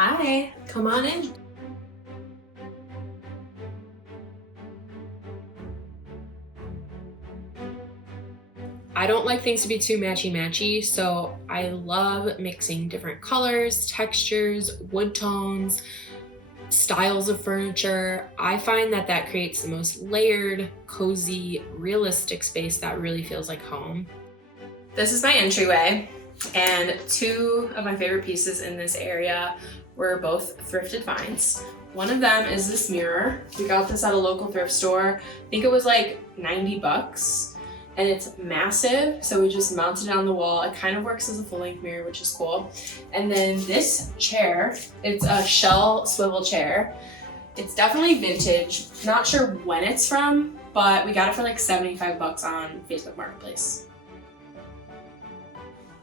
Hi, come on in. I don't like things to be too matchy-matchy, so I love mixing different colors, textures, wood tones, styles of furniture. I find that that creates the most layered, cozy, realistic space that really feels like home. This is my entryway, and two of my favorite pieces in this area were both thrifted finds. One of them is this mirror. We got this at a local thrift store. I think it was like 90 bucks. And it's massive, so we just mounted it on the wall. It kind of works as a full-length mirror, which is cool. And then this chair, it's a shell swivel chair. It's definitely vintage. Not sure when it's from, but we got it for like 75 bucks on Facebook Marketplace.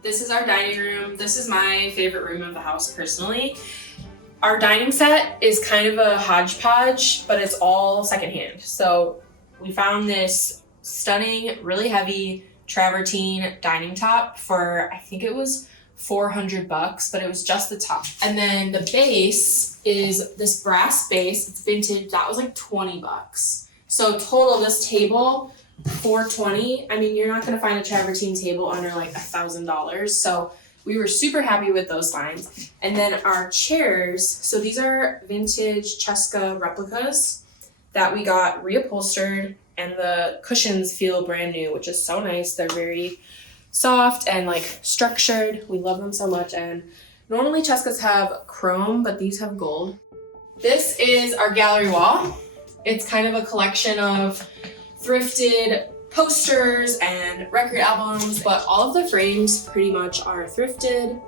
This is our dining room. This is my favorite room of the house personally. Our dining set is kind of a hodgepodge, but it's all secondhand. So we found this stunning, really heavy travertine dining top for, I think it was 400 bucks, but it was just the top. And then the base is this brass base. It's vintage. That was like 20 bucks. So total, this table, $420. I mean, you're not going to find a travertine table under like $1,000. So we were super happy with those finds. And then our chairs, so these are vintage Cheska replicas that we got reupholstered, and the cushions feel brand new, which is so nice. They're very soft and like structured. We love them so much. And normally Cheskas have chrome, but these have gold. This is our gallery wall. It's kind of a collection of thrifted posters and record albums, but all of the frames pretty much are thrifted.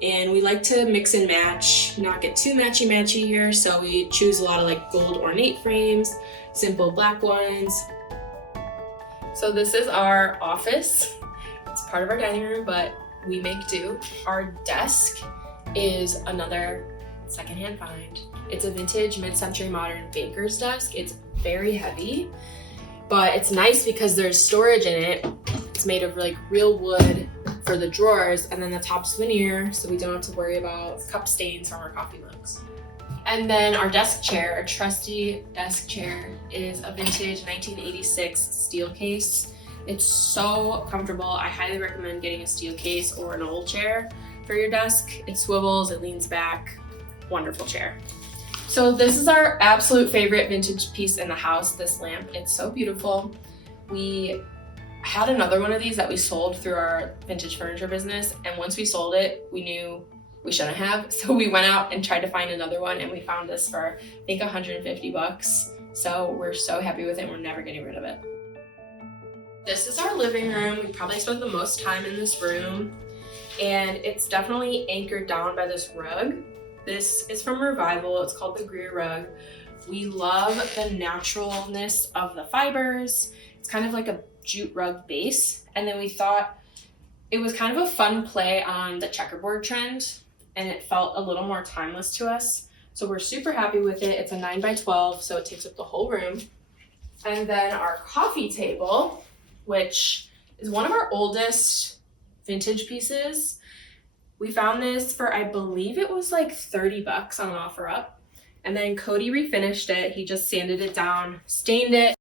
And we like to mix and match, not get too matchy-matchy here. So we choose a lot of like gold ornate frames, simple black ones. So this is our office. It's part of our dining room, but we make do. Our desk is another secondhand find. It's a vintage mid-century modern baker's desk. It's very heavy, but it's nice because there's storage in it. It's made of like real wood for the drawers, and then the top's veneer, so we don't have to worry about cup stains from our coffee mugs. And then our desk chair, our trusty desk chair, is a vintage 1986 steel case. It's so comfortable. I highly recommend getting a steel case or an old chair for your desk. It swivels, it leans back. Wonderful chair. So this is our absolute favorite vintage piece in the house, this lamp. It's so beautiful. We had another one of these that we sold through our vintage furniture business, and once we sold it, we knew we shouldn't have, so we went out and tried to find another one, and we found this for I think 150 bucks. So we're so happy with it. We're never getting rid of it. This is our living room. We probably spent the most time in this room, and it's definitely anchored down by this rug. This is from Revival. It's called the Greer rug. We love the naturalness of the fibers. It's kind of like a jute rug base, and then we thought it was kind of a fun play on the checkerboard trend, and it felt a little more timeless to us, so we're super happy with it. It's a 9x12, so it takes up the whole room. And then our coffee table, which is one of our oldest vintage pieces. We found this for, I believe it was like 30 bucks on OfferUp, and then Cody refinished it. He just sanded it down, stained it.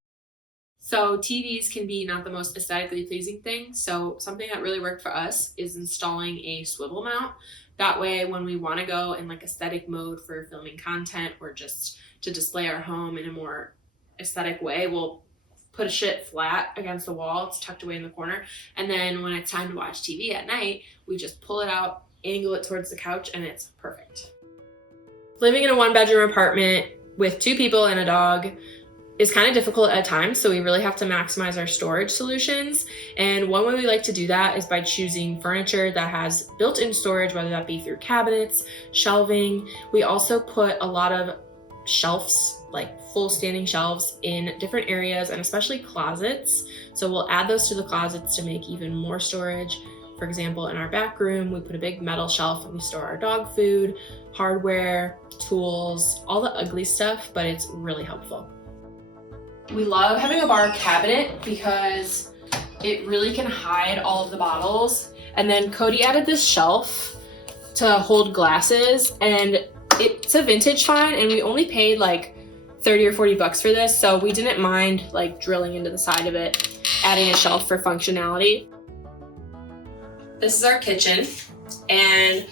So TVs can be not the most aesthetically pleasing thing. So something that really worked for us is installing a swivel mount. That way, when we want to go in like aesthetic mode for filming content or just to display our home in a more aesthetic way, we'll put a shit flat against the wall. It's tucked away in the corner. And then when it's time to watch TV at night, we just pull it out, angle it towards the couch, and it's perfect. Living in a one-bedroom apartment with 2 people and a dog is kind of difficult at times, so we really have to maximize our storage solutions. And one way we like to do that is by choosing furniture that has built-in storage, whether that be through cabinets, shelving. We also put a lot of shelves, like full standing shelves, in different areas, and especially closets. So we'll add those to the closets to make even more storage. For example, in our back room, we put a big metal shelf and we store our dog food, hardware, tools, all the ugly stuff, but it's really helpful. We love having a bar cabinet because it really can hide all of the bottles. And then Cody added this shelf to hold glasses, and it's a vintage find, and we only paid like 30 or 40 bucks for this, so we didn't mind like drilling into the side of it, adding a shelf for functionality. This is our kitchen, and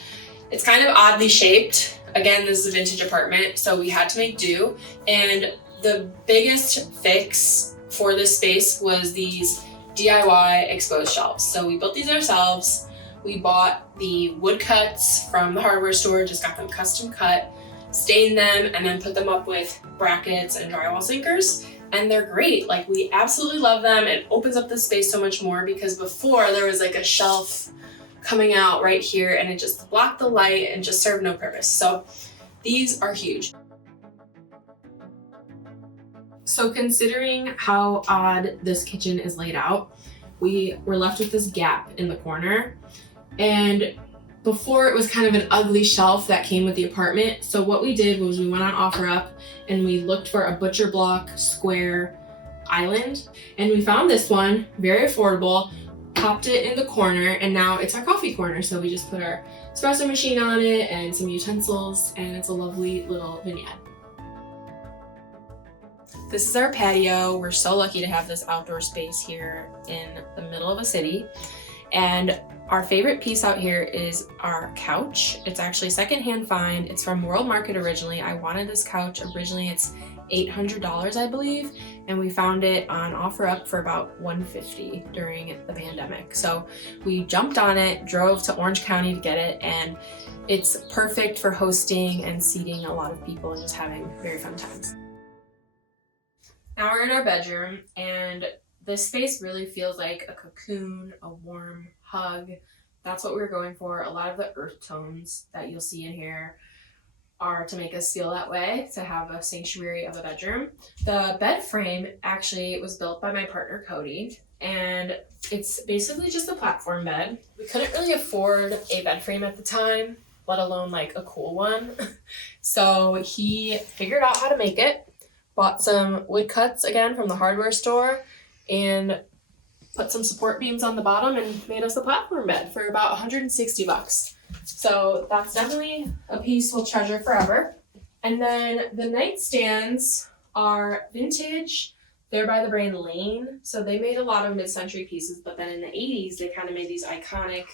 it's kind of oddly shaped. Again, this is a vintage apartment, so we had to make do, and the biggest fix for this space was these DIY exposed shelves. So we built these ourselves. We bought the wood cuts from the hardware store, just got them custom cut, stained them, and then put them up with brackets and drywall sinkers. And they're great. Like, we absolutely love them. It opens up the space so much more, because before there was like a shelf coming out right here and it just blocked the light and just served no purpose. So these are huge. So considering how odd this kitchen is laid out, we were left with this gap in the corner. And before, it was kind of an ugly shelf that came with the apartment. So what we did was we went on OfferUp and we looked for a butcher block square island. And we found this one, very affordable, popped it in the corner, and now it's our coffee corner. So we just put our espresso machine on it and some utensils, and it's a lovely little vignette. This is our patio. We're so lucky to have this outdoor space here in the middle of a city. And our favorite piece out here is our couch. It's actually a secondhand find. It's from World Market originally. I wanted this couch. Originally it's $800, I believe, and we found it on OfferUp for about $150 during the pandemic. So we jumped on it, drove to Orange County to get it, and it's perfect for hosting and seating a lot of people and just having very fun times. Now we're in our bedroom, and this space really feels like a cocoon, a warm hug. That's what we were going for. A lot of the earth tones that you'll see in here are to make us feel that way, to have a sanctuary of a bedroom. The bed frame actually was built by my partner Cody, and it's basically just a platform bed. We couldn't really afford a bed frame at the time, let alone like a cool one. So he figured out how to make it, bought some wood cuts again from the hardware store, and put some support beams on the bottom and made us a platform bed for about 160 bucks. So that's definitely a piece we'll treasure forever. And then the nightstands are vintage. They're by the brand Lane. So they made a lot of mid-century pieces, but then in the 80s, they kind of made these iconic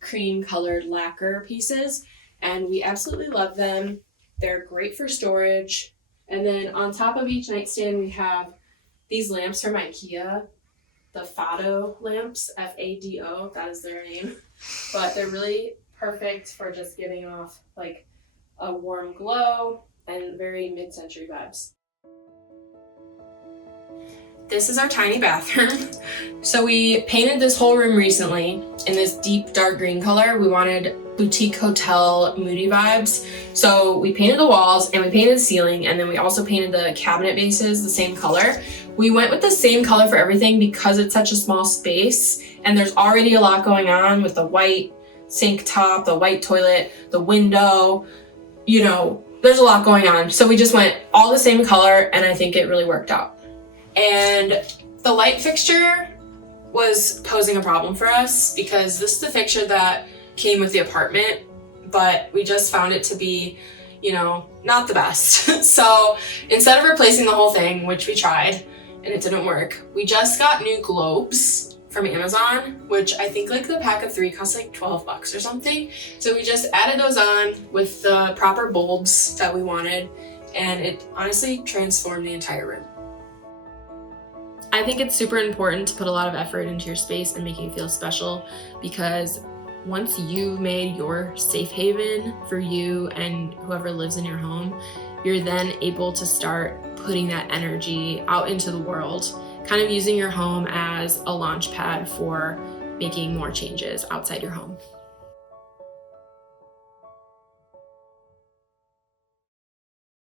cream colored lacquer pieces, and we absolutely love them. They're great for storage. And then on top of each nightstand, we have these lamps from IKEA, the Falbo lamps, F-A-D-O, that is their name. But they're really perfect for just giving off like a warm glow and very mid-century vibes. This is our tiny bathroom. So we painted this whole room recently in this deep dark green color. We wanted boutique hotel moody vibes. So we painted the walls and we painted the ceiling, and then we also painted the cabinet bases the same color. We went with the same color for everything because it's such a small space, and there's already a lot going on with the white sink top, the white toilet, the window, you know, there's a lot going on. So we just went all the same color, and I think it really worked out. And the light fixture was posing a problem for us because this is the fixture that came with the apartment, but we just found it to be, you know, not the best. So instead of replacing the whole thing, which we tried and it didn't work, we just got new globes from Amazon, which I think like the pack of 3 cost like 12 bucks or something. So we just added those on with the proper bulbs that we wanted, and it honestly transformed the entire room. I think it's super important to put a lot of effort into your space and making it feel special, because once you've made your safe haven for you and whoever lives in your home, you're then able to start putting that energy out into the world, kind of using your home as a launch pad for making more changes outside your home.